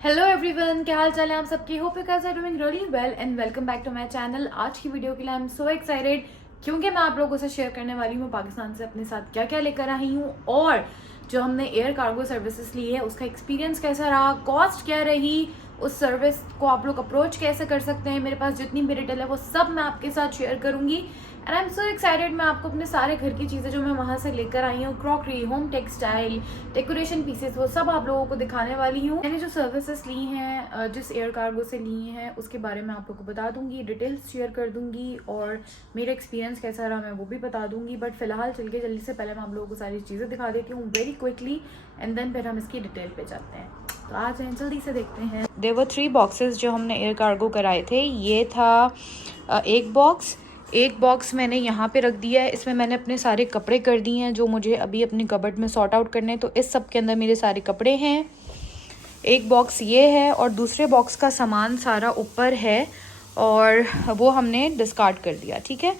Hello everyone, क्या हाल चाल है आप सबकी। Hope you guys are doing really well and welcome back to my channel. आज की वीडियो के लिए आई एम सो एक्साइटेड क्योंकि मैं आप लोगों से शेयर करने वाली हूँ पाकिस्तान से अपने साथ क्या क्या लेकर आई हूँ और जो हमने एयर कार्गो सर्विसेज ली है उसका एक्सपीरियंस कैसा रहा, कॉस्ट क्या रही, उस सर्विस को आप लोग अप्रोच कैसे कर सकते हैं। मेरे पास जितनी भी डिटेल है वो सब मैं आपके साथ शेयर करूंगी and I am so excited. मैं आपको अपने सारे घर की चीज़ें जो मैं वहाँ से लेकर आई हूँ, crockery, home textile, decoration pieces, वो सब आप लोगों को दिखाने वाली हूँ। मैंने जो सर्विसेज ली हैं, जिस एयर कार्गो से ली हैं, उसके बारे में आप लोगों को बता दूंगी, डिटेल्स शेयर कर दूंगी और मेरा एक्सपीरियंस कैसा रहा मैं वो भी बता दूंगी। बट फिलहाल चल के जल्दी से पहले मैं आप लोगों को सारी चीज़ें दिखा देती हूँ वेरी क्विकली एंड देन फिर हम इसकी डिटेल पे जाते हैं। तो आ जाएं, जल्दी से देखते हैं। देयर वर 3 बॉक्सेस जो हमने एयर कार्गो कराए थे। ये था एक बॉक्स मैंने यहाँ पे रख दिया है। इसमें मैंने अपने सारे कपड़े कर दिए हैं जो मुझे अभी अपनी कबर्ड में सॉर्ट आउट करने हैं। तो इस सब के अंदर मेरे सारे कपड़े हैं। एक बॉक्स ये है और दूसरे बॉक्स का सामान सारा ऊपर है और वो हमने डिस्कार्ड कर दिया। ठीक है।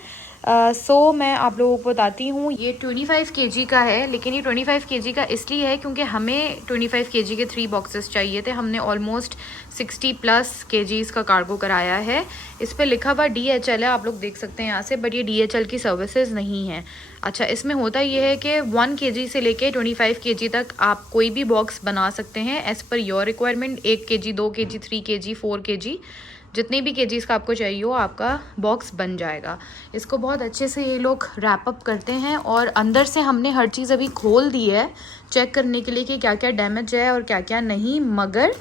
सो मैं आप लोगों को बताती हूँ, ये 25 kg का है, लेकिन ये 25 kg का इसलिए है क्योंकि हमें 25 kg के 3 बॉक्सेस चाहिए थे। हमने ऑलमोस्ट 60+ kgs का कार्गो कराया है। इस पर लिखा हुआ DHL है, आप लोग देख सकते हैं यहाँ से, बट ये DHL की सर्विसेज नहीं है। अच्छा, इसमें होता ये है कि 1 kg से लेके 25 kg तक आप कोई भी बॉक्स बना सकते हैं as per your requirement. 1 kg, 2 kg, 3 kg, 4 kg, जितने भी केजीज़ का आपको चाहिए हो आपका बॉक्स बन जाएगा। इसको बहुत अच्छे से ये लोग रैप अप करते हैं और अंदर से हमने हर चीज़ अभी खोल दी है चेक करने के लिए कि क्या क्या डैमेज है और क्या क्या नहीं। मगर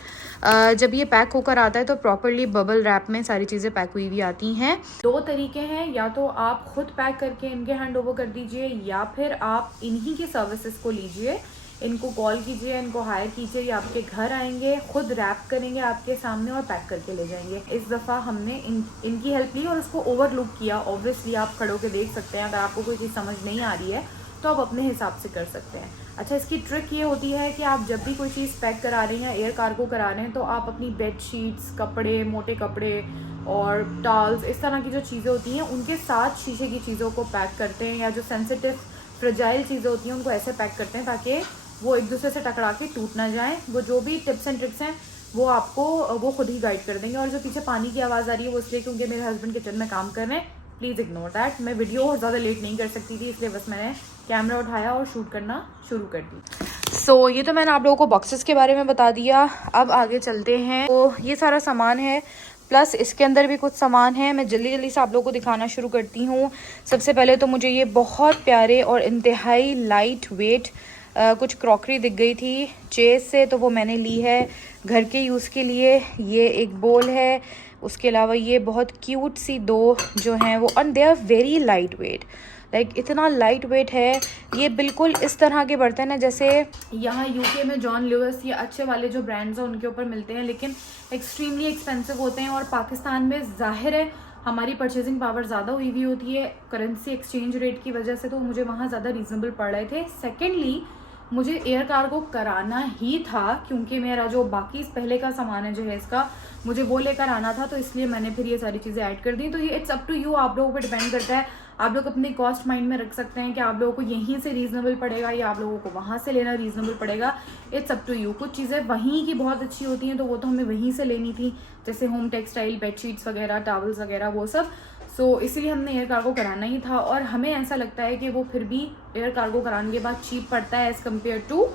जब ये पैक होकर आता है तो प्रॉपरली बबल रैप में सारी चीज़ें पैक हुई हुई आती हैं। 2 तरीके हैं, या तो आप खुद पैक करके इनके हैंड ओवर कर दीजिए या फिर आप इन्हीं के सर्विसेज को लीजिए, इनको कॉल कीजिए, इनको हायर कीजिए, ये आपके घर आएंगे, खुद रैप करेंगे आपके सामने और पैक करके ले जाएंगे। इस दफ़ा हमने इनकी हेल्प ली और उसको ओवरलुक किया। ऑब्वियसली आप खड़े होकर देख सकते हैं, अगर आपको कोई चीज़ समझ नहीं आ रही है तो आप अपने हिसाब से कर सकते हैं। अच्छा, इसकी ट्रिक ये होती है कि आप जब भी कोई चीज़ पैक करा रहे हैं, एयर कार्गो करा रहे हैं, तो आप अपनी बेड शीट्स, कपड़े, मोटे कपड़े और टॉवल्स, इस तरह की जो चीज़ें होती हैं उनके साथ शीशे की चीज़ों को पैक करते हैं, या जो सेंसिटिव फ्रेजाइल चीज़ें होती हैं उनको ऐसे पैक करते हैं ताकि वो एक दूसरे से टकरा के टूट ना जाए। वो जो भी टिप्स एंड ट्रिक्स हैं वो आपको वो खुद ही गाइड कर देंगे। और जो पीछे पानी की आवाज़ आ रही है वो इसलिए क्योंकि मेरे हस्बैंड किचन में काम कर रहे हैं, प्लीज़ इग्नोर दैट। मैं वीडियो और ज़्यादा लेट नहीं कर सकती थी, इसलिए बस मैंने कैमरा उठाया और शूट करना शुरू कर दी। सो ये तो मैंने आप लोगों को बॉक्सेस के बारे में बता दिया। अब आगे चलते हैं। तो ये सारा सामान है, प्लस इसके अंदर भी कुछ सामान है। मैं जल्दी जल्दी से आप लोगों को दिखाना शुरू करती हूँ। सबसे पहले तो मुझे ये बहुत प्यारे और इंतहाई लाइट वेट कुछ क्रॉकरी दिख गई थी चेस से, तो वो मैंने ली है घर के यूज़ के लिए। ये एक बोल है, उसके अलावा ये बहुत क्यूट सी 2 जो हैं वो, and they are very light weight, like इतना लाइट वेट है। ये बिल्कुल इस तरह के बर्तन है जैसे यहाँ यूके में जॉन लुइस या अच्छे वाले जो ब्रांड्स हैं उनके ऊपर मिलते हैं, लेकिन एक्सट्रीमली एक्सपेंसिव होते हैं। और पाकिस्तान में जाहिर है हमारी परचेजिंग पावर ज़्यादा हुई हुई होती है करेंसी एक्सचेंज रेट की वजह से, तो मुझे वहाँ ज़्यादा रीजनेबल पड़ रहे थे। सेकेंडली मुझे एयर कार्गो कराना ही था क्योंकि मेरा जो बाकी पहले का सामान है जो है इसका, मुझे वो लेकर आना था, तो इसलिए मैंने फिर ये सारी चीज़ें ऐड कर दी। तो ये इट्स अप टू यू, आप लोगों पे डिपेंड करता है। आप लोग अपनी कॉस्ट माइंड में रख सकते हैं कि आप लोगों को यहीं से रीजनेबल पड़ेगा या आप लोगों को वहाँ से लेना रीजनेबल पड़ेगा। It's up to you. कुछ चीज़ें वहीं की बहुत अच्छी होती हैं तो वो तो हमें वहीं से लेनी थी, जैसे होम टेक्सटाइल, बेडशीट्स वगैरह, टॉवल्स वगैरह, वो सब। सो इसीलिए हमने एयर कार्गो कराना ही था और हमें ऐसा लगता है कि वो फिर भी एयर कार्गो कराने के बाद चीप पड़ता है एज़ कम्पेयर टू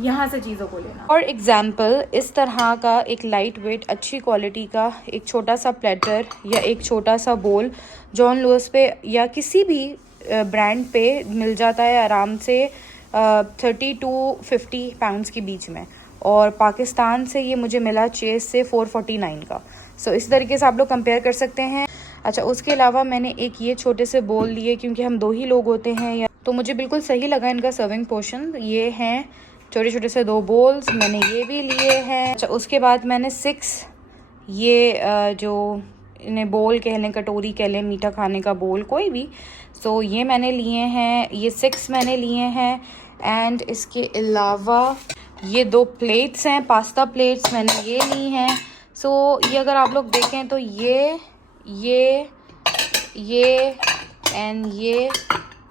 यहाँ से चीज़ों को लेना। फॉर एग्जाम्पल, इस तरह का एक लाइट वेट अच्छी क्वालिटी का एक छोटा सा प्लेटर या एक छोटा सा बोल जॉन लुइस पे या किसी भी ब्रांड पे मिल जाता है आराम से 30 to 50 पाउंड्स के बीच में, और पाकिस्तान से ये मुझे मिला चेस से 449 का। सो इस तरीके से आप लोग कंपेयर कर सकते हैं। अच्छा, उसके अलावा मैंने एक ये छोटे से बोल लिए क्योंकि हम 2 ही लोग होते हैं, या तो मुझे बिल्कुल सही लगा इनका सर्विंग पोर्शन। ये हैं छोटे छोटे से 2 बोल्स, मैंने ये भी लिए हैं। अच्छा, उसके बाद मैंने 6 ये जो इन्हें बोल कह लें, कटोरी कह लें, मीठा खाने का बोल, कोई भी। सो ये मैंने लिए हैं, ये 6 मैंने लिए हैं। एंड इसके अलावा ये 2 प्लेट्स हैं, पास्ता प्लेट्स, मैंने ये ली हैं। सो ये अगर आप लोग देखें तो ये एंड ये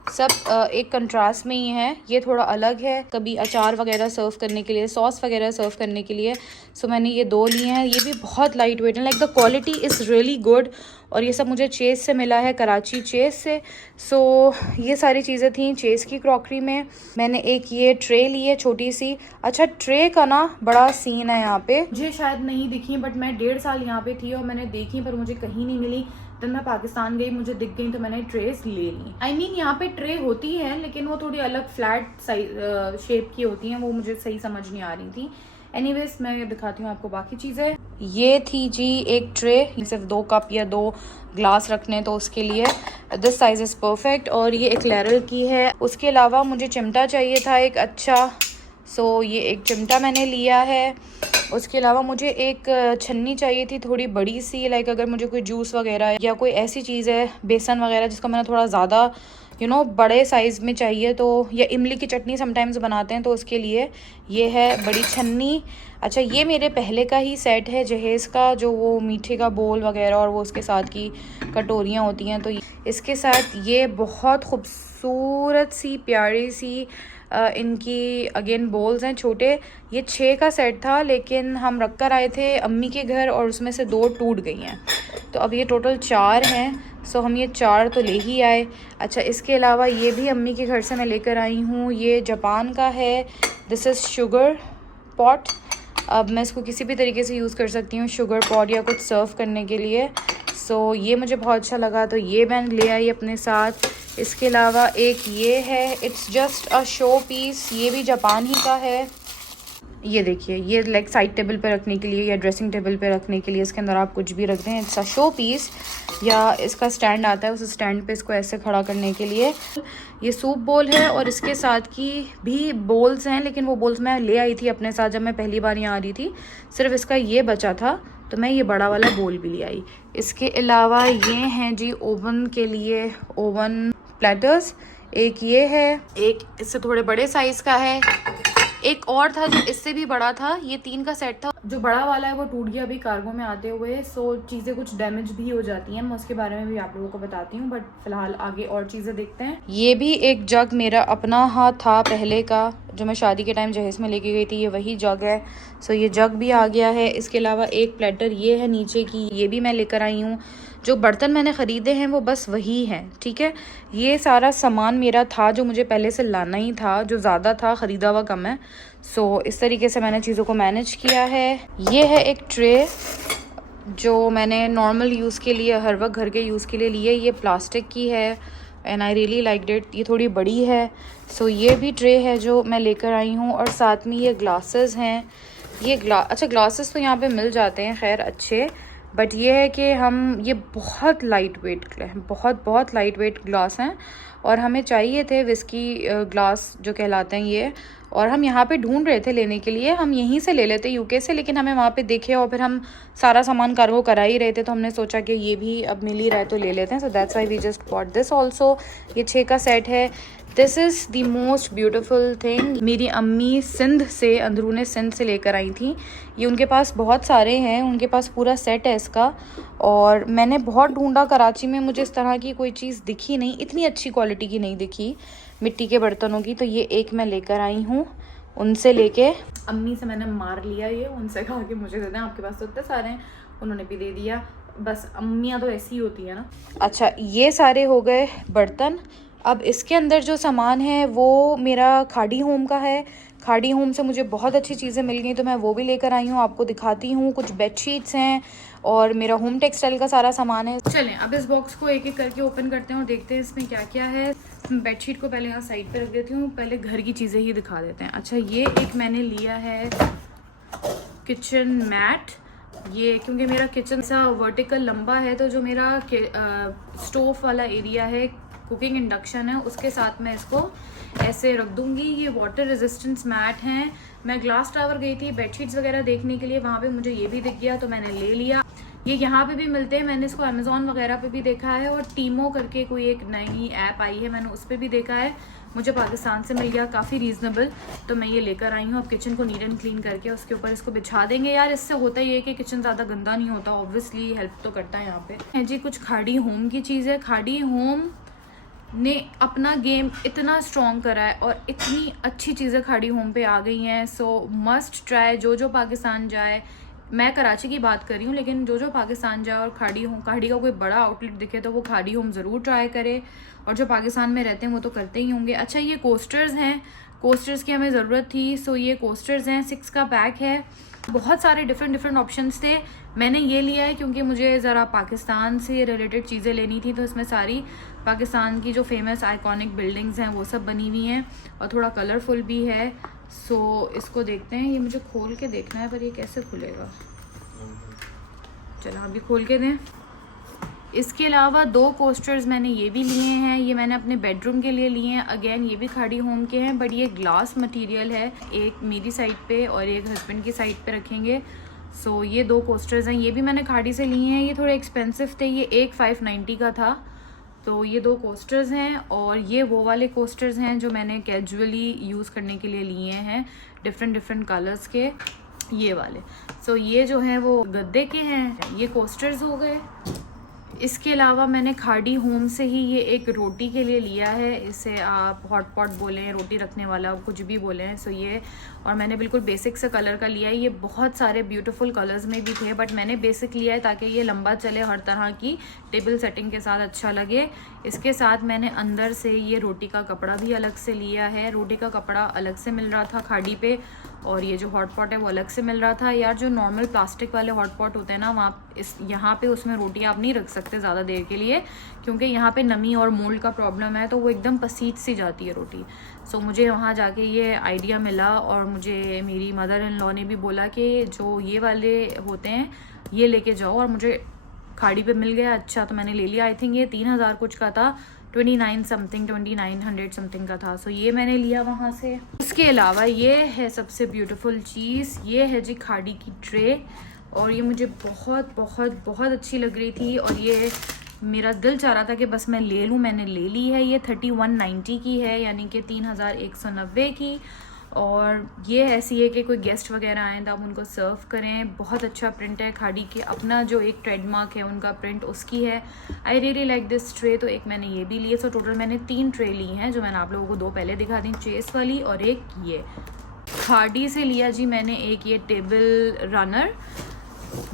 सब एक कंट्रास्ट में ही है। ये थोड़ा अलग है, कभी अचार वगैरह सर्व करने के लिए, सॉस वगैरह सर्व करने के लिए। सो मैंने ये 2 लिए हैं। ये भी बहुत लाइट वेट है, like the quality is really good. और ये सब मुझे चेज़ से मिला है, कराची चेज़ से। सो ये सारी चीज़ें थी चेज़ की क्रॉकरी में। मैंने एक ये ट्रे ली है छोटी सी। अच्छा, ट्रे का ना बड़ा सीन है यहाँ पे, मुझे शायद नहीं दिखी बट मैं 1.5 साल यहाँ पे थी और मैंने देखी पर मुझे कहीं नहीं मिली। तो मैं पाकिस्तान गई, मुझे दिख गई तो मैंने ट्रेस ले ली। आई मीन यहाँ पे ट्रे होती है लेकिन वो थोड़ी अलग फ्लैट साइज शेप की होती हैं, वो मुझे सही समझ नहीं आ रही थी। एनीवेज मैं दिखाती हूँ आपको बाकी चीज़ें। ये थी जी एक ट्रे, सिर्फ 2 कप या 2 ग्लास रखने, तो उसके लिए दिस साइज इज़ परफेक्ट। और ये एक्लेरल की है। उसके अलावा मुझे चिमटा चाहिए था एक अच्छा, सो ये एक चिमटा मैंने लिया है। उसके अलावा मुझे एक छन्नी चाहिए थी थोड़ी बड़ी सी, लाइक अगर मुझे कोई जूस वगैरह या कोई ऐसी चीज़ है, बेसन वगैरह जिसका मैंने थोड़ा ज़्यादा बड़े साइज़ में चाहिए, तो या इमली की चटनी समटाइम्स बनाते हैं तो उसके लिए ये है बड़ी छन्नी। अच्छा, ये मेरे पहले का ही सेट है जहेज़ का, जो वो मीठे का बोल वगैरह और वो उसके साथ की कटोरियाँ होती हैं। तो इसके साथ ये बहुत खूबसूरत सी प्यारी सी इनकी अगेन बोल्स हैं छोटे। ये 6 का सेट था लेकिन हम रख कर आए थे अम्मी के घर और उसमें से 2 टूट गई हैं, तो अब ये टोटल 4 हैं। सो हम ये 4 तो ले ही आए। अच्छा, इसके अलावा ये भी अम्मी के घर से मैं लेकर आई हूँ, ये जापान का है। This is sugar pot. अब मैं इसको किसी भी तरीके से यूज़ कर सकती हूँ, शुगर पॉट या कुछ सर्व करने के लिए। सो ये मुझे बहुत अच्छा लगा तो ये मैंने ले आई अपने साथ। इसके अलावा एक ये है, it's just a show piece, ये भी जापान ही का है। ये देखिए, ये लाइक साइड टेबल पे रखने के लिए या ड्रेसिंग टेबल पे रखने के लिए, इसके अंदर आप कुछ भी रख दें। इट्स अ शो पीस, या इसका स्टैंड आता है, उस स्टैंड पे इसको ऐसे खड़ा करने के लिए। ये सूप बोल है और इसके साथ की भी बोल्स हैं, लेकिन वो बोल्स मैं ले आई थी अपने साथ जब मैं पहली बार यहाँ आ रही थी। सिर्फ इसका ये बचा था तो मैं ये बड़ा वाला बोल भी ले आई। इसके अलावा ये हैं जी ओवन के लिए ओवन प्लेटर्स। एक ये है, एक इससे थोड़े बड़े साइज़ का है, एक और था जो इससे भी बड़ा था। ये 3 का सेट था। जो बड़ा वाला है वो टूट गया अभी कार्गो में आते हुए, सो चीज़ें कुछ डैमेज भी हो जाती हैं। मैं उसके बारे में भी आप लोगों को बताती हूँ, बट फिलहाल आगे और चीज़ें देखते हैं। ये भी एक जग मेरा अपना हाथ था पहले का, जो मैं शादी के टाइम जहेज में लेके गई थी, ये वही जग है। सो ये जग भी आ गया है। इसके अलावा एक प्लेटर ये है नीचे की, ये भी मैं लेकर आई हूँ। जो बर्तन मैंने ख़रीदे हैं वो बस वही हैं, ठीक है। ये सारा सामान मेरा था जो मुझे पहले से लाना ही था, जो ज़्यादा था, ख़रीदा हुआ कम है। सो इस तरीके से मैंने चीज़ों को मैनेज किया है। ये है एक ट्रे जो मैंने नॉर्मल यूज़ के लिए, हर वक्त घर के यूज़ के लिए ली है। ये प्लास्टिक की है and I really like it. ये थोड़ी बड़ी है। सो ये भी ट्रे है जो मैं लेकर आई हूँ। और साथ में ये ग्लासेस हैं। ये अच्छा, ग्लासेस तो यहाँ पे मिल जाते हैं खैर अच्छे, बट ये है कि हम ये बहुत लाइट वेट बहुत लाइट वेट ग्लास हैं और हमें चाहिए थे विस्की ग्लास जो कहलाते हैं ये, और हम यहाँ पे ढूंढ रहे थे लेने के लिए। हम यहीं से ले लेते यूके से, लेकिन हमें वहाँ पे देखे और फिर हम सारा सामान कार्गो करा ही रहे थे, तो हमने सोचा कि ये भी अब मिल ही रहा है तो ले लेते हैं। So that's why we just bought this also. ये 6 का सेट है। This is the most beautiful thing. मेरी अम्मी सिंध से, अंदरूने सिंध से लेकर आई थी। ये उनके पास बहुत सारे हैं, उनके पास पूरा सेट है इसका, और मैंने बहुत ढूंढा कराची में, मुझे इस तरह की कोई चीज़ दिखी नहीं, इतनी अच्छी क्वालिटी की नहीं दिखी मिट्टी के बर्तनों की। तो ये एक मैं लेकर आई हूँ उनसे लेके। अम्मी से मैंने मार लिया ये, उनसे कहा कि मुझे दे दें, आपके पास तो इतने सारे हैं, उन्होंने भी दे दिया। बस अम्मियाँ तो ऐसी ही होती है ना। अच्छा, ये सारे हो गए बर्तन। अब इसके अंदर जो सामान है वो मेरा खाड़ी होम का है। खाड़ी होम से मुझे बहुत अच्छी चीज़ें मिल गई तो मैं वो भी लेकर आई हूँ, आपको दिखाती हूँ। कुछ बेडशीट्स हैं और मेरा होम टेक्सटाइल का सारा सामान है। चलें अब इस बॉक्स को एक एक करके ओपन करते हैं और देखते हैं इसमें क्या क्या है। बेडशीट को पहले यहाँ साइड पे रख देती हूँ, पहले घर की चीज़ें ही दिखा देते हैं। अच्छा, ये एक मैंने लिया है किचन मैट। ये क्योंकि मेरा किचन सा वर्टिकल लंबा है, तो जो मेरा स्टोव वाला एरिया है, कुकिंग इंडक्शन है, उसके साथ मैं इसको ऐसे रख दूंगी। ये वाटर रेजिस्टेंस मैट हैं। मैं ग्लास टावर गई थी बेडशीट्स वगैरह देखने के लिए, वहाँ पे मुझे ये भी दिख गया तो मैंने ले लिया। ये यहाँ पे भी मिलते हैं, मैंने इसको अमेज़ॉन वगैरह पे भी देखा है, और टीमो करके कोई एक नई ऐप आई है, मैंने उस पर भी देखा है। मुझे पाकिस्तान से मिल गया काफ़ी रीज़नेबल, तो मैं ये लेकर आई हूँ। अब किचन को नीट एंड क्लीन करके उसके ऊपर इसको बिछा देंगे। यार इससे होता ही है कि किचन ज़्यादा गंदा नहीं होता, ऑब्वियसली हेल्प तो करता है यहाँ पे। जी कुछ खाड़ी होम की चीज़ है। खाड़ी होम ने अपना गेम इतना स्ट्रॉन्ग करा है और इतनी अच्छी चीज़ें खाड़ी होम पे आ गई हैं। सो मस्ट ट्राई, जो पाकिस्तान जाए, मैं कराची की बात कर रही हूँ, लेकिन जो पाकिस्तान जाए और खाड़ी का कोई बड़ा आउटलेट दिखे तो वो खाड़ी होम ज़रूर ट्राई करे, और जो पाकिस्तान में रहते हैं वो तो करते ही होंगे। अच्छा, ये कोस्टर्स हैं, कोस्टर्स की हमें ज़रूरत थी, सो ये कोस्टर्स हैं, 6 का पैक है। बहुत सारे डिफरेंट ऑप्शंस थे, मैंने ये लिया है क्योंकि मुझे ज़रा पाकिस्तान से रिलेटेड चीज़ें लेनी थी, तो इसमें सारी पाकिस्तान की जो फेमस आइकॉनिक बिल्डिंग्स हैं वो सब बनी हुई हैं और थोड़ा कलरफुल भी है। सो इसको देखते हैं, ये मुझे खोल के देखना है, पर ये कैसे खुलेगा, चलो अभी खोल के दें। इसके अलावा 2 कोस्टर्स मैंने ये भी लिए हैं, ये मैंने अपने बेडरूम के लिए लिए हैं। अगेन ये भी खाड़ी होम के हैं, बट ये ग्लास मटेरियल है, एक मेरी साइड पे और एक हस्बैंड की साइड पे रखेंगे। सो ये 2 कोस्टर्स हैं, ये भी मैंने खाड़ी से लिए हैं, ये थोड़े एक्सपेंसिव थे, ये एक 590 का था। तो ये 2 कोस्टर्स हैं, और ये वो वाले कोस्टर्स हैं जो मैंने कैजुअली यूज़ करने के लिए लिए हैं, डिफरेंट कलर्स के, ये वाले। सो ये जो हैं वो गद्दे के हैं, ये कोस्टर्स हो गए। इसके अलावा मैंने खाड़ी होम से ही ये एक रोटी के लिए लिया है, इसे आप हॉट पॉट बोलें, रोटी रखने वाला, कुछ भी बोलें। सो ये, और मैंने बिल्कुल बेसिक से कलर का लिया है, ये बहुत सारे ब्यूटीफुल कलर्स में भी थे, बट मैंने बेसिक लिया है ताकि ये लंबा चले, हर तरह की टेबल सेटिंग के साथ अच्छा लगे। इसके साथ मैंने अंदर से ये रोटी का कपड़ा भी अलग से लिया है, रोटी का कपड़ा अलग से मिल रहा था खाड़ी पे, और ये जो हॉट पॉट है वो अलग से मिल रहा था। यार जो नॉर्मल प्लास्टिक वाले हॉट पॉट होते हैं ना, वहाँ यहाँ पे उसमें रोटी आप नहीं रख सकते ज़्यादा देर के लिए, क्योंकि यहाँ पे नमी और मोल्ड का प्रॉब्लम है, तो वो एकदम पसीज सी जाती है रोटी। सो मुझे वहाँ जाके ये आइडिया मिला, और मुझे मेरी मदर इन लॉ ने भी बोला कि जो ये वाले होते हैं ये लेके जाओ, और मुझे खाड़ी पे मिल गया। अच्छा, तो मैंने ले लिया। आई थिंक ये 3000 कुछ का था, 2900 समथिंग का था। सो ये मैंने लिया वहाँ से। इसके अलावा ये है सबसे ब्यूटीफुल चीज़, ये है जी खाड़ी की ट्रे, और ये मुझे बहुत अच्छी लग रही थी, और ये मेरा दिल चाह रहा था कि बस मैं ले लूँ, मैंने ले ली है। ये 3190 की है, यानी कि 3190 की, और ये ऐसी है कि कोई गेस्ट वगैरह आए तो आप उनको सर्व करें। बहुत अच्छा प्रिंट है खाड़ी के, अपना जो एक ट्रेडमार्क है उनका प्रिंट उसकी है। I really like this tray, तो एक मैंने ये भी ली है। सो टोटल मैंने 3 ट्रे ली हैं, जो मैंने आप लोगों को 2 पहले दिखा दी, चेस वाली और एक ये। खाड़ी से लिया जी मैंने एक ये table runner,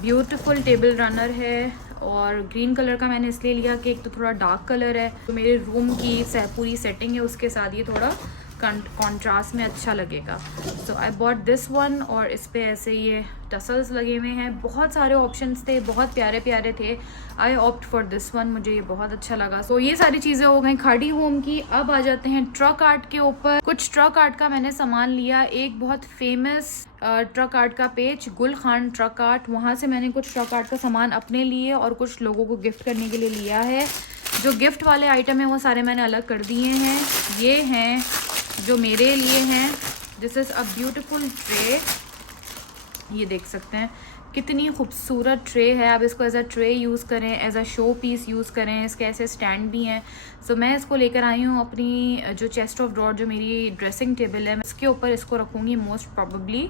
beautiful table runner है, और ग्रीन कलर का मैंने इसलिए लिया कि एक तो थोड़ा डार्क कलर है, तो मेरे रूम की पूरी सेटिंग है उसके साथ ये थोड़ा कॉन्ट्रास्ट में अच्छा लगेगा। सो आई बॉट दिस वन, और इस पे ऐसे ये टसल्स लगे हुए हैं। बहुत सारे ऑप्शंस थे, बहुत प्यारे थे। आई ऑप्ट फॉर दिस वन, मुझे ये बहुत अच्छा लगा। सो ये सारी चीज़ें हो गई खाड़ी होम की। अब आ जाते हैं ट्रक आर्ट के ऊपर। कुछ ट्रक आर्ट का मैंने सामान लिया, एक बहुत फेमस ट्रक आर्ट का पेज, गुल खान ट्रक आर्ट, वहाँ से मैंने कुछ ट्रक आर्ट का सामान अपने लिए और कुछ लोगों को गिफ्ट करने के लिए लिया है। जो गिफ्ट वाले आइटम है वो सारे मैंने अलग कर दिए हैं। ये हैं जो मेरे लिए हैं, this is a beautiful tray, ये देख सकते हैं कितनी खूबसूरत ट्रे है। आप इसको एज अ ट्रे यूज़ करें, as a show piece use करें, इसके ऐसे स्टैंड भी हैं। सो मैं इसको लेकर आई हूँ अपनी जो चेस्ट ऑफ ड्रॉर, जो मेरी ड्रेसिंग टेबल है, मैं इसके ऊपर इसको रखूँगी मोस्ट प्रॉबेबली,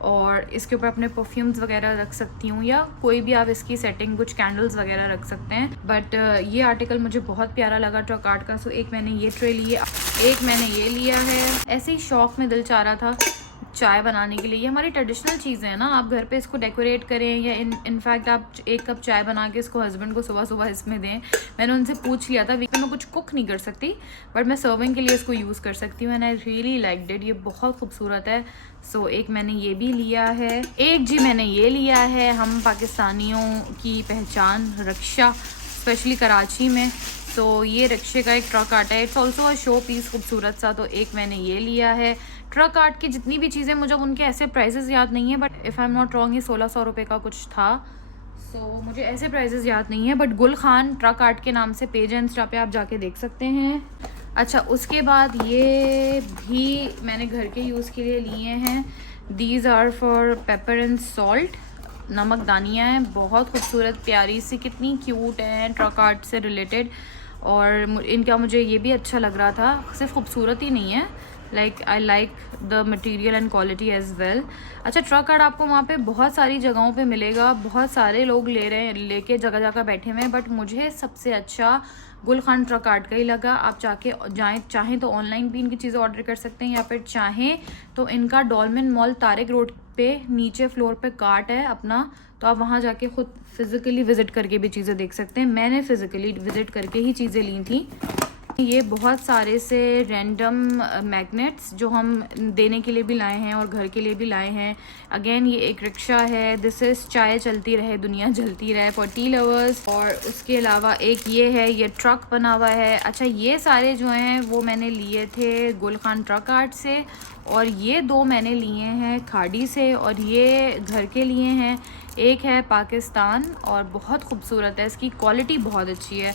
और इसके ऊपर अपने परफ्यूम्स वगैरह रख सकती हूँ, या कोई भी आप इसकी सेटिंग, कुछ कैंडल्स वगैरह रख सकते हैं। बट ये आर्टिकल मुझे बहुत प्यारा लगा ट्रक आर्ट का। सो एक मैंने ये ट्रे लिए, एक मैंने ये लिया है। ऐसे ही शौक में दिल चाह रहा था चाय बनाने के लिए, ये हमारी ट्रेडिशनल चीज़ें हैं ना, आप घर पे इसको डेकोरेट करें, या इनफैक्ट आप 1 कप चाय बना के इसको हस्बैंड को सुबह इसमें दें। मैंने उनसे पूछ लिया था, वीक में मैं कुछ कुक नहीं कर सकती, बट मैं सर्विंग के लिए इसको यूज़ कर सकती हूँ, and I really liked it, ये बहुत खूबसूरत है। सो एक मैंने ये भी लिया है। एक जी मैंने ये लिया है, हम पाकिस्तानियों की पहचान रक्षा, स्पेशली कराची में। तो ये रक्षे का एक ट्रक आर्ट है, it's also a show piece, खूबसूरत सा। तो एक मैंने ये लिया है। ट्रक आर्ट की जितनी भी चीज़ें, मुझे उनके ऐसे प्राइसेस याद नहीं है, but if I am not wrong ये 1600 रुपये का कुछ था। सो मुझे ऐसे प्राइसेस याद नहीं है, बट गुल खान ट्रक आर्ट के नाम से पेज है इंस्टा पे, आप जाके देख सकते हैं। अच्छा, उसके बाद ये भी मैंने घर के यूज़ के लिए लिए हैं। These are for pepper and salt, नमक दानियाँ हैं, बहुत खूबसूरत प्यारी सी, कितनी क्यूट हैं, ट्रक आर्ट से रिलेटेड। और इनका मुझे ये भी अच्छा लग रहा था, सिर्फ खूबसूरत ही नहीं है, like I like the material and quality as well. अच्छा, ट्रक कार्ड आपको वहाँ पे बहुत सारी जगहों पे मिलेगा, बहुत सारे लोग ले रहे हैं, लेके जगह जगह बैठे हुए हैं, बट मुझे सबसे अच्छा गुल खान ट्रक कार्ड का ही लगा। आप चाहें तो ऑनलाइन भी इनकी चीज़ें ऑर्डर कर सकते हैं, या फिर चाहें तो इनका डॉल्मेन मॉल तारिक रोड पे नीचे फ्लोर पे कार्ट है अपना, तो आप वहाँ जाके खुद फिज़िकली विज़िट करके भी चीज़ें देख सकते हैं। मैंने फ़िज़िकली विज़िट करके ही चीज़ें ली थी। ये बहुत सारे से रैंडम मैग्नेट्स जो हम देने के लिए भी लाए हैं और घर के लिए भी लाए हैं। अगेन ये एक रिक्शा है, दिस इज़ चाय चलती रहे दुनिया जलती रहे फॉर टी लवर्स। और उसके अलावा एक ये है, ये ट्रक बना हुआ है। अच्छा, ये सारे जो हैं वो मैंने लिए थे गुल खान ट्रक आर्ट से, और ये 2 मैंने लिए हैं खाड़ी से, और ये घर के लिए हैं। एक है पाकिस्तान और बहुत खूबसूरत है, इसकी क्वालिटी बहुत अच्छी है।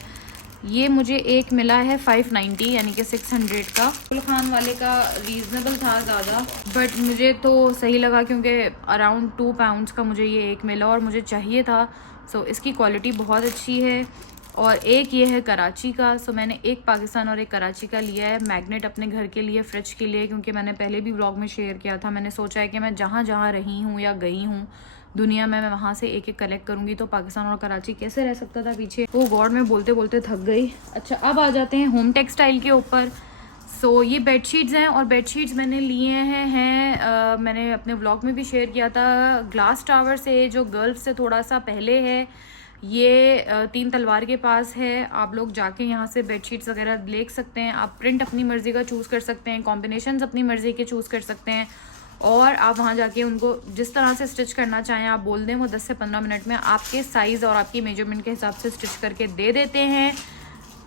ये मुझे एक मिला है 590 यानी कि 600 का। गुल खान वाले का रीज़नेबल था ज़्यादा, बट मुझे तो सही लगा क्योंकि अराउंड 2 पाउंड्स का मुझे ये एक मिला और मुझे चाहिए था। सो इसकी क्वालिटी बहुत अच्छी है। और एक ये है कराची का। सो मैंने एक पाकिस्तान और एक कराची का लिया है मैग्नेट अपने घर के लिए, फ्रिज के लिए, क्योंकि मैंने पहले भी व्लॉग में शेयर किया था। मैंने सोचा है कि मैं जहाँ जहाँ रही हूँ या गई हूँ दुनिया में, मैं वहाँ से एक एक कलेक्ट करूँगी, तो पाकिस्तान और कराची कैसे रह सकता था पीछे। वो गॉड, मैं बोलते बोलते थक गई। अच्छा, अब आ जाते हैं होम टेक्सटाइल के ऊपर। सो ये बेडशीट्स हैं, और बेडशीट्स मैंने लिए हैं मैंने अपने व्लॉग में भी शेयर किया था, ग्लास टावर से, जो गल्फ से थोड़ा सा पहले है। ये 3 तलवार के पास है। आप लोग जाके यहाँ से बेडशीट्स वगैरह देख सकते हैं। आप प्रिंट अपनी मर्ज़ी का चूज़ कर सकते हैं, कॉम्बिनेशंस अपनी मर्ज़ी के चूज़ कर सकते हैं, और आप वहाँ जाके उनको जिस तरह से स्टिच करना चाहें आप बोल दें, वो 10 से 15 मिनट में आपके साइज़ और आपकी मेजरमेंट के हिसाब से स्टिच करके दे देते हैं।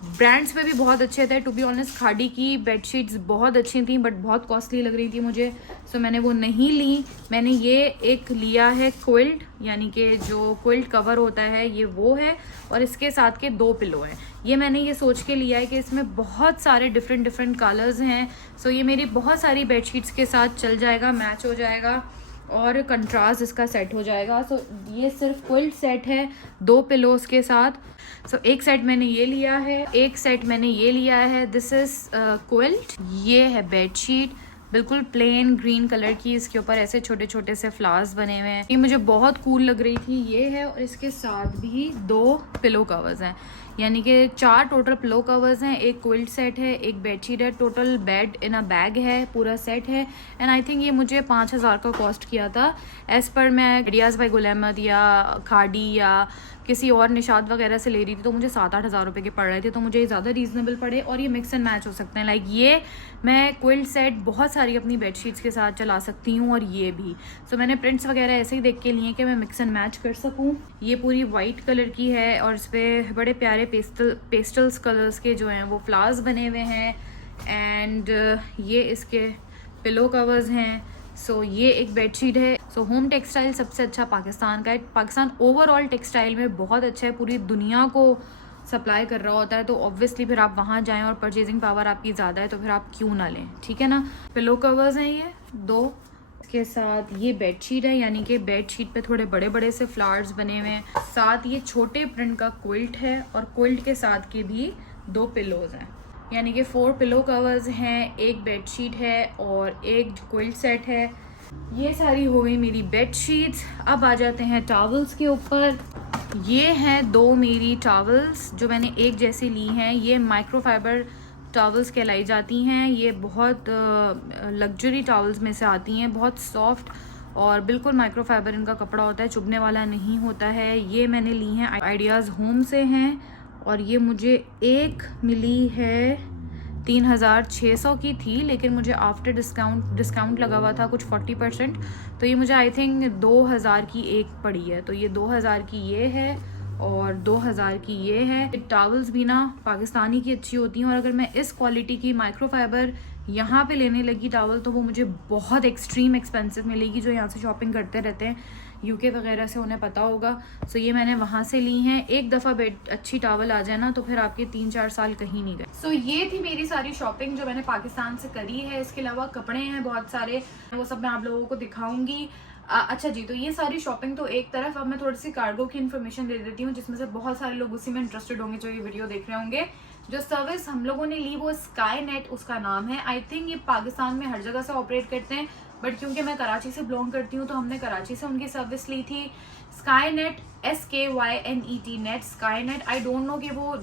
ब्रांड्स पे भी बहुत अच्छे थे। टू बी ऑनेस्ट, खाड़ी की बेडशीट्स बहुत अच्छी थी, बट बहुत कॉस्टली लग रही थी मुझे, सो मैंने वो नहीं ली। मैंने ये एक लिया है क्विल्ट, यानी कि जो क्विल्ट कवर होता है ये वो है, और इसके साथ के 2 पिलो हैं। ये मैंने ये सोच के लिया है कि इसमें बहुत सारे डिफरेंट कलर्स हैं, सो ये मेरी बहुत सारी बेडशीट्स के साथ चल जाएगा, मैच हो जाएगा, और कंट्रास्ट इसका सेट हो जाएगा। सो ये सिर्फ क्विल्ट सेट है 2 पिलोज के साथ। सो एक सेट मैंने ये लिया है, एक सेट मैंने ये लिया है। This is quilt. ये है बेडशीट, बिल्कुल प्लेन ग्रीन कलर की, इसके ऊपर ऐसे छोटे छोटे से फ्लावर्स बने हुए हैं। ये मुझे बहुत कूल लग रही थी। ये है, और इसके साथ भी 2 पिलो कवर्स हैं, यानी कि 4 टोटल पिलो कवर्स हैं, एक क्विल्ट सेट है, एक बेडशीट है, total bed in a bag है, पूरा सेट है। एंड आई थिंक ये मुझे 5000 का कॉस्ट किया था। एज़ पर मैं आइडियाज़ बाय गुल अहमद या खाड़ी या किसी और निशाद वगैरह से ले रही थी, तो मुझे 7-8 हज़ार रुपये के पड़ रहे थे, तो मुझे ज़्यादा रीज़नेबल पड़े, और ये मिक्स एंड मैच हो सकते हैं। लाइक ये मैं क्विल्ट सेट बहुत सारी अपनी बेडशीट्स के साथ चला सकती हूँ, और ये भी। सो मैंने प्रिंट्स वगैरह ऐसे ही देख के लिए कि मैं मिक्स एंड मैच कर सकूँ। ये पूरी वाइट कलर की है, और इस पर बड़े प्यारे पेस्टल्स कलर्स के जो हैं वो फ्लावर्स बने हुए हैं। एंड ये इसके पिलो कवर्स हैं। सो ये एक बेडशीट है। सो होम टेक्सटाइल सबसे अच्छा पाकिस्तान का है। पाकिस्तान ओवरऑल टेक्सटाइल में बहुत अच्छा है, पूरी दुनिया को सप्लाई कर रहा होता है, तो ऑब्वियसली फिर आप वहाँ जाएं, और परचेजिंग पावर आपकी ज़्यादा है तो फिर आप क्यों ना लें, ठीक है ना। पिलो कवर्स हैं ये 2 के साथ। ये बेडशीट है, यानी कि बेडशीट पे थोड़े बड़े बड़े से फ्लावर्स बने हुए हैं। साथ ये छोटे प्रिंट का क्विल्ट है, और क्विल्ट के साथ के भी 2 पिलोज हैं, यानी कि 4 पिलो कवर्स हैं, एक बेडशीट है और एक क्विल्ट सेट है। ये सारी हो गई मेरी बेडशीट्स। अब आ जाते हैं टॉवल्स के ऊपर। ये हैं 2 मेरी टॉवल्स जो मैंने एक जैसी ली हैं। ये माइक्रोफाइबर टॉवल्स कहलाई जाती हैं। ये बहुत लग्जरी टॉवल्स में से आती हैं, बहुत सॉफ्ट और बिल्कुल माइक्रोफाइबर इनका कपड़ा होता है, चुभने वाला नहीं होता है। ये मैंने ली हैं आइडियाज़ होम से हैं, और ये मुझे एक मिली है 3600 की थी, लेकिन मुझे आफ्टर डिस्काउंट लगा हुआ था कुछ 40%, तो ये मुझे आई थिंक 2000 की एक पड़ी है। तो ये 2000 की ये है और 2000 की ये है। टॉवल्स भी ना पाकिस्तानी की अच्छी होती हैं, और अगर मैं इस क्वालिटी की माइक्रोफाइबर यहाँ पे लेने लगी टॉवल तो वो मुझे बहुत एक्सट्रीम एक्सपेंसिव मिलेगी। जो यहाँ से शॉपिंग करते रहते हैं यूके वगैरह से उन्हें पता होगा। सो ये मैंने वहाँ से ली हैं। एक दफ़ा बेड अच्छी टॉवल आ जाए ना तो फिर आपके 3-4 साल कहीं नहीं गए। सो ये थी मेरी सारी शॉपिंग जो मैंने पाकिस्तान से करी है। इसके अलावा कपड़े हैं बहुत सारे, वो सब मैं आप लोगों को दिखाऊंगी। अच्छा जी, तो ये सारी शॉपिंग तो एक तरफ। अब मैं थोड़ी सी कार्गो की इन्फॉर्मेशन दे देती हूँ जिसमें से बहुत सारे लोग उसी में इंटरेस्टेड होंगे जो ये वीडियो देख रहे होंगे। जो सर्विस हम लोगों ने ली वो स्काई नेट उसका नाम है। आई थिंक ये पाकिस्तान में हर जगह से ऑपरेट करते हैं, बट क्योंकि मैं कराची से बिलोंग करती हूँ तो हमने कराची से उनकी सर्विस ली थी। Sky net, SKYNET net, sky net. I don't know कि वो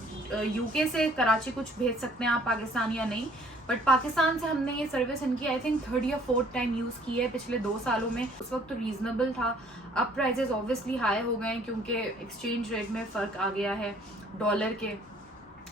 UK से कराची कुछ भेज सकते हैं आप पाकिस्तान या नहीं, बट पाकिस्तान से हमने ये सर्विस इनकी आई थिंक 3rd या 4th टाइम यूज़ की है पिछले 2 सालों में। उस वक्त तो रीजनेबल था, अब प्राइजेस ऑब्वियसली हाई हो गए क्योंकि एक्सचेंज रेट में फ़र्क आ गया है डॉलर के।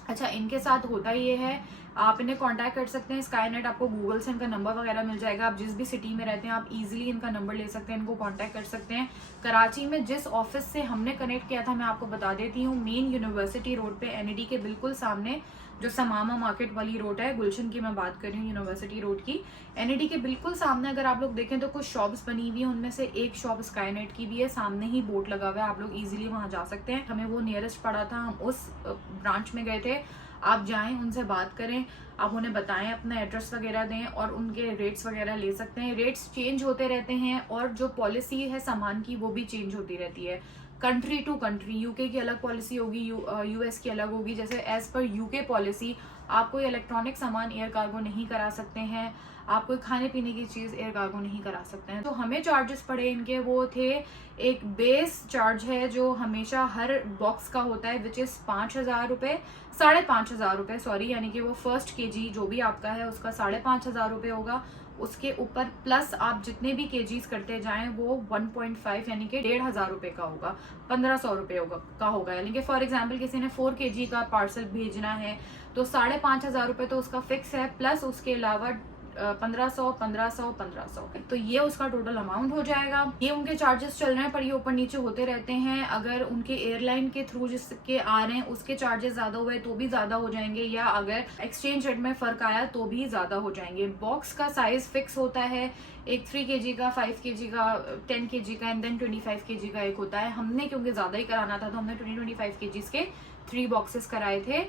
अच्छा, इनके साथ होता ये है, आप इन्हें कांटेक्ट कर सकते हैं। स्काई नेट, आपको गूगल से इनका नंबर वगैरह मिल जाएगा। आप जिस भी सिटी में रहते हैं आप इजीली इनका नंबर ले सकते हैं, इनको कांटेक्ट कर सकते हैं। कराची में जिस ऑफिस से हमने कनेक्ट किया था मैं आपको बता देती हूँ, मेन यूनिवर्सिटी रोड पे NED के बिल्कुल सामने, जो समामा मार्केट वाली रोड है, गुलशन की मैं बात कर रही हूँ, यूनिवर्सिटी रोड की, NED के बिल्कुल सामने अगर आप लोग देखें तो कुछ शॉप्स बनी हुई है, उनमें से एक शॉप स्काई नेट की भी है। सामने ही बोर्ड लगा हुआ है, आप लोग इजीली वहां जा सकते हैं। हमें वो नियरेस्ट पड़ा था, हम उस ब्रांच में गए थे। आप जाएं, उनसे बात करें, आप उन्हें बताएं, अपना एड्रेस वगैरह दें और उनके रेट्स वगैरह ले सकते हैं। रेट्स चेंज होते रहते हैं और जो पॉलिसी है सामान की वो भी चेंज होती रहती है कंट्री टू कंट्री। UK की अलग पॉलिसी होगी, US की अलग होगी। जैसे एज पर UK पॉलिसी आप कोई इलेक्ट्रॉनिक सामान एयर कार्गो नहीं करा सकते हैं, आप कोई खाने पीने की चीज़ एयर कार्गो नहीं करा सकते हैं। तो हमें चार्जेस पड़े इनके वो थे, एक बेस चार्ज है जो हमेशा हर बॉक्स का होता है, विच इज़ 5,000 रुपये, 5,500 रुपये सॉरी, यानी कि वो फर्स्ट KG जो भी आपका है उसका 5,500 रुपये होगा। उसके ऊपर प्लस आप जितने भी KGs करते जाएं वो 1.5 यानी कि 1,500 रुपये का होगा, 1,500 रुपये का होगा। यानी कि फॉर एग्जांपल किसी ने 4 KG का पार्सल भेजना है तो 5,500 रुपये तो उसका फिक्स है, प्लस उसके अलावा 1,500, 1,500, 1,500, तो ये उसका टोटल अमाउंट हो जाएगा। ये उनके चार्जेस चल रहे हैं, पर ये ऊपर नीचे होते रहते हैं। अगर उनके एयरलाइन के थ्रू जिसके आ रहे हैं उसके चार्जेस ज्यादा हुए तो भी ज्यादा हो जाएंगे, या अगर एक्सचेंज रेट में फर्क आया तो भी ज्यादा हो जाएंगे। बॉक्स का साइज फिक्स होता है, एक 3 KG का, 5 KG का, 10 KG का एंड देन 25 KG का एक होता है। हमने क्योंकि ज्यादा ही कराना था तो हमने 25 KG के 3 बॉक्सेस कराए थे।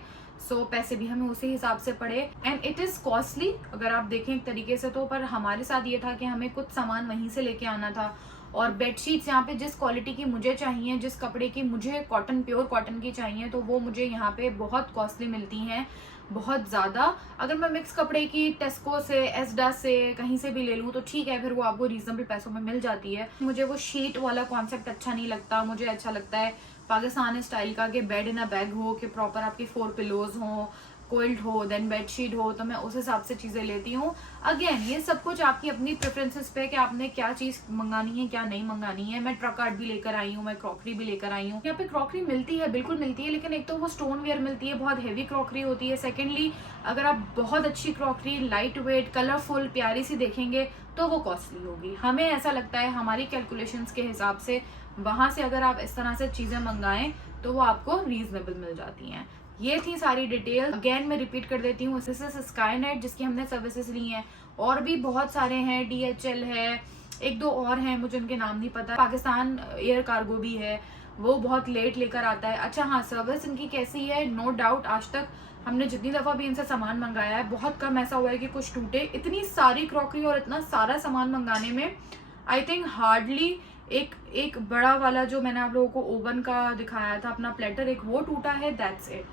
पैसे भी हमें उसी हिसाब से पड़े एंड इट इज कॉस्टली अगर आप देखें एक तरीके से तो। पर हमारे साथ ये था कि हमें कुछ सामान वहीं से लेके आना था, और बेडशीट्स यहाँ पे जिस क्वालिटी की मुझे चाहिए, जिस कपड़े की मुझे कॉटन, प्योर कॉटन की चाहिए, तो वो मुझे यहाँ पे बहुत कॉस्टली मिलती हैं, बहुत ज़्यादा। अगर मैं मिक्स कपड़े की टेस्को से, एसडा से, कहीं से भी ले लूँ तो ठीक है, फिर वो आपको रीजनेबल पैसों में मिल जाती है। मुझे वो शीट वाला कॉन्सेप्ट अच्छा नहीं लगता, मुझे अच्छा लगता है पाकिस्तानी स्टाइल का कि बेड इन अ बैग हो, कि प्रॉपर आपके 4 पिलोज हो, कोल्ड हो, देन बेडशीट हो, तो मैं उस हिसाब से चीज़ें लेती हूँ। अगेन ये सब कुछ आपकी अपनी प्रेफरेंसेस पे कि आपने क्या चीज़ मंगानी है, क्या नहीं मंगानी है। मैं ट्रक आर्ट भी लेकर आई हूँ, मैं क्रॉकरी भी लेकर आई हूँ। यहाँ पे क्रॉकरी मिलती है, बिल्कुल मिलती है, लेकिन एक तो वो स्टोन वेयर मिलती है, बहुत हैवी क्रॉकरी होती है। सेकेंडली अगर आप बहुत अच्छी क्रॉकरी, लाइट वेट, कलरफुल, प्यारी सी देखेंगे तो वो कॉस्टली होगी। हमें ऐसा लगता है हमारी कैलकुलेशंस के हिसाब से वहां से अगर आप इस तरह से चीजें मंगाएं तो वो आपको रीजनेबल मिल जाती हैं। ये थी सारी डिटेल। अगेन मैं रिपीट कर देती हूँ, दिस इज स्काई नेट जिसकी हमने सर्विसेज ली हैं, और भी बहुत सारे हैं, DHL है, एक दो और हैं मुझे उनके नाम नहीं पता। पाकिस्तान एयर कार्गो भी है, वो बहुत लेट लेकर आता है। अच्छा हाँ, सर्विस इनकी कैसी है, नो डाउट आज तक हमने जितनी दफा भी इनसे सामान मंगाया है बहुत कम ऐसा हुआ है कि कुछ टूटे। इतनी सारी क्रॉकरी और इतना सारा सामान मंगाने में आई थिंक हार्डली एक बड़ा वाला जो मैंने आप लोगों को ओवन का दिखाया था अपना प्लेटर, एक वो टूटा है, दैट्स इट।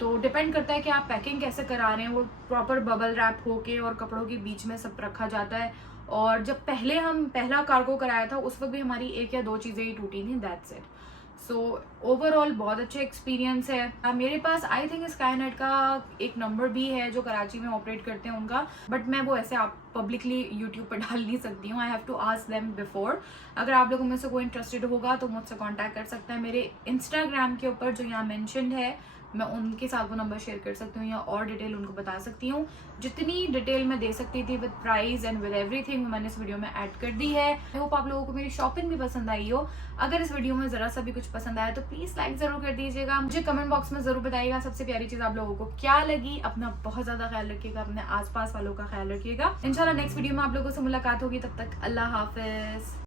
तो डिपेंड करता है कि आप पैकिंग कैसे करा रहे हैं, वो प्रॉपर बबल रैप होके और कपड़ों के बीच में सब रखा जाता है। और जब पहला कार्गो कराया था उस वक्त भी हमारी 1 या 2 चीजें ही टूटी थी, दैट्स इट। सो ओवरऑल बहुत अच्छे एक्सपीरियंस है। मेरे पास आई थिंक स्काई नेट का एक नंबर भी है जो कराची में ऑपरेट करते हैं उनका, बट मैं वो ऐसे आप पब्लिकली यूट्यूब पर डाल नहीं सकती हूँ। I have to ask them before. अगर आप लोगों में से कोई इंटरेस्टेड होगा तो मुझसे कांटेक्ट कर सकता है। मेरे इंस्टाग्राम के ऊपर जो यहाँ मेंशन्ड है मैं उनके साथ वो नंबर शेयर कर सकती हूँ या और डिटेल उनको बता सकती हूँ। जितनी डिटेल मैं दे सकती थी with price and with everything मैंने इस वीडियो में ऐड कर दी है। आई होप आप लोगों को मेरी शॉपिंग भी पसंद आई हो। अगर इस वीडियो में जरा सा भी कुछ पसंद आया तो प्लीज लाइक जरूर कर दीजिएगा। मुझे कमेंट बॉक्स में जरूर बताइएगा सबसे प्यारी चीज आप लोगों को क्या लगी। अपना बहुत ज्यादा ख्याल रखिएगा, अपने आसपास वालों का ख्याल रखिएगा। इंशाल्लाह नेक्स्ट वीडियो में आप लोगों से मुलाकात होगी, तब तक अल्लाह हाफिज।